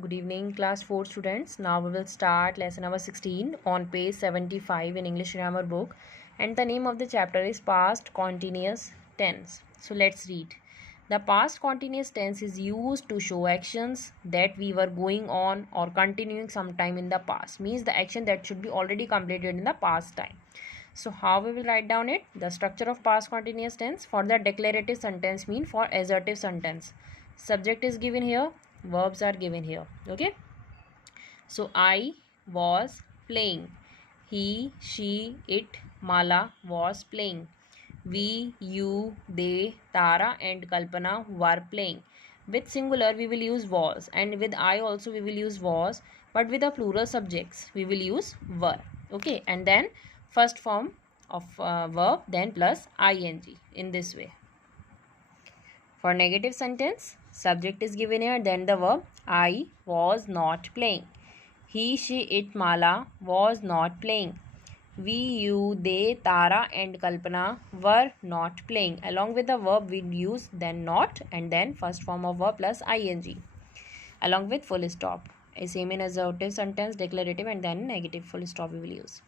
Good evening, class 4 students. Now we will start lesson number 16 on page 75 in English grammar book, and the name of the chapter is past continuous tense. So let's read. The past continuous tense is used to show actions that we were going on or continuing sometime in the past. Means the action that should be already completed in the past time. So how we will write down it? The structure of past continuous tense for the declarative sentence mean for assertive sentence. Subject is given here, verbs are given here. Okay. So I was playing. He, she, it, Mala was playing. We, you, they, Tara and Kalpana were playing. With singular we will use was, and with I also we will use was, but with the plural subjects we will use were. Okay, and then first form of verb then plus ing in this way. For negative sentence, subject is given here, then the verb I was not playing. He, she, it, Mala was not playing. We, you, they, Tara and Kalpana were not playing. Along with the verb we use then not and then first form of verb plus ing along with full stop. Same in assertive sentence, declarative and then negative full stop we will use.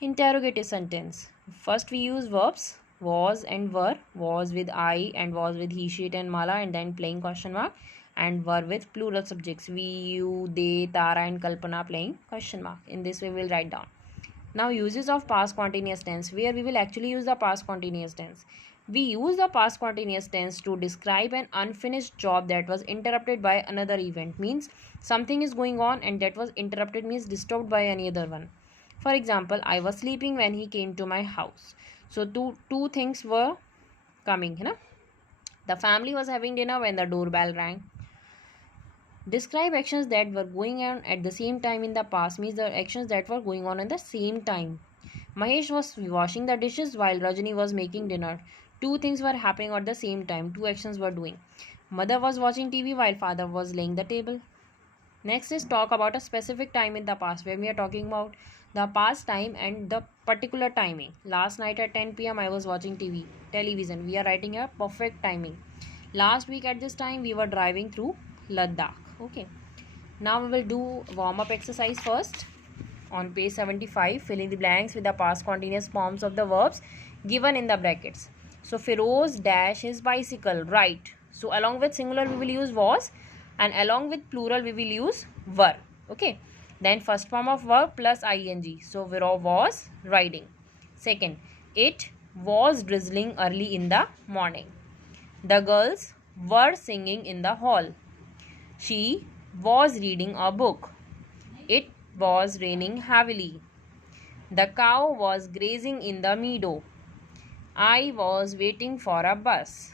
Interrogative sentence. First we use verbs was and were. Was with I and was with he, she, it and Mala and then playing question mark, and were with plural subjects we, you, they, Tara and Kalpana playing question mark. In this way we will write down. Now uses of past continuous tense, where we will actually use the past continuous tense. We use the past continuous tense to describe an unfinished job that was interrupted by another event. Means something is going on and that was interrupted means disturbed by any other one. For example, I was sleeping when he came to my house. So two things were coming. The family was having dinner when the doorbell rang. Describe actions that were going on at the same time in the past means the actions that were going on at the same time. Mahesh was washing the dishes while Rajani was making dinner. Two things were happening at the same time. Two actions were doing. Mother was watching TV while father was laying the table. Next is talk about a specific time in the past, where we are talking about the past time and the particular timing. Last night at 10 p.m. I was watching television. We are writing a perfect timing. Last week at this time we were driving through Ladakh. Okay. Now we will do warm-up exercise first. On page 75, fill in the blanks with the past continuous forms of the verbs given in the brackets. So Firoz dash his bicycle. Right. So along with singular we will use was, and along with plural we will use were. Okay. Then first form of verb plus ing. So Viro was riding. Second, it was drizzling early in the morning. The girls were singing in the hall. She was reading a book. It was raining heavily. The cow was grazing in the meadow. I was waiting for a bus.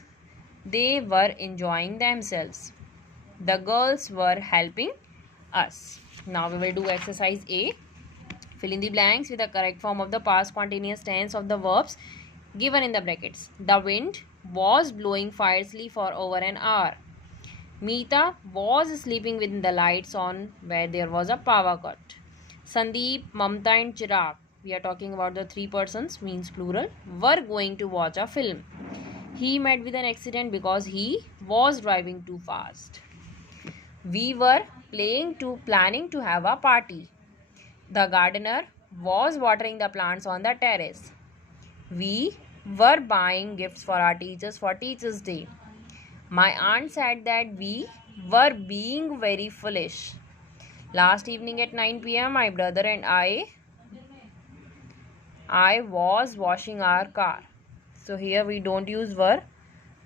They were enjoying themselves. The girls were helping us. Now we will do exercise A. Fill in the blanks with the correct form of the past continuous tense of the verbs given in the brackets. The wind was blowing fiercely for over an hour. Meeta was sleeping with the lights on where there was a power cut. Sandeep, Mamta and Chirag, we are talking about the three persons, means plural, were going to watch a film. He met with an accident because he was driving too fast. We were planning to have a party. The gardener was watering the plants on the terrace. We were buying gifts for our teachers for Teachers' Day. My aunt said that we were being very foolish. Last evening at 9 p.m. my brother and I was washing our car. So here we don't use were,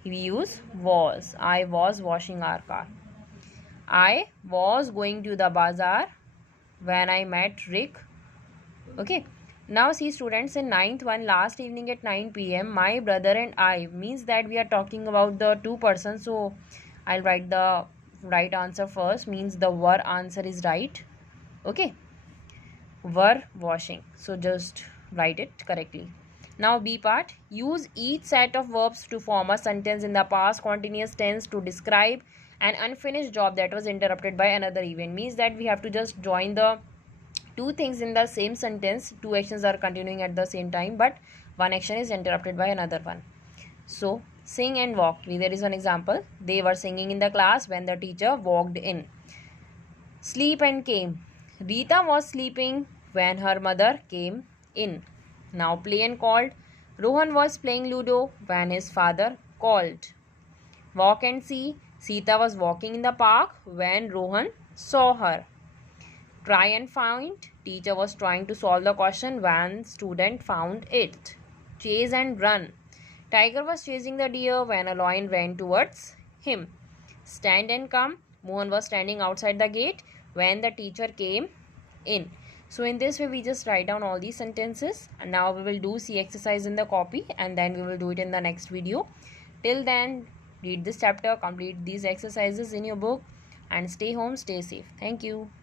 we use was. I was washing our car. I was going to the bazaar when I met Rick. Okay. Now see students, in 9th one, last evening at 9 p.m. my brother and I means that we are talking about the two persons. So I'll write the right answer first, means the were answer is right. Okay. Were washing. So just write it correctly. Now B part. Use each set of verbs to form a sentence in the past continuous tense to describe an unfinished job that was interrupted by another event. Means that we have to just join the two things in the same sentence. Two actions are continuing at the same time, but one action is interrupted by another one. So sing and walk. There is one example. They were singing in the class when the teacher walked in. Sleep and came. Rita was sleeping when her mother came in. Now play and called. Rohan was playing Ludo when his father called. Walk and see. Sita was walking in the park when Rohan saw her. Try and find. Teacher was trying to solve the question when student found it. Chase and run. Tiger was chasing the deer when a lion ran towards him. Stand and come. Mohan was standing outside the gate when the teacher came in. So in this way we just write down all these sentences, and now we will do C exercise in the copy and then we will do it in the next video. Till then, read this chapter, complete these exercises in your book and stay home, stay safe. Thank you.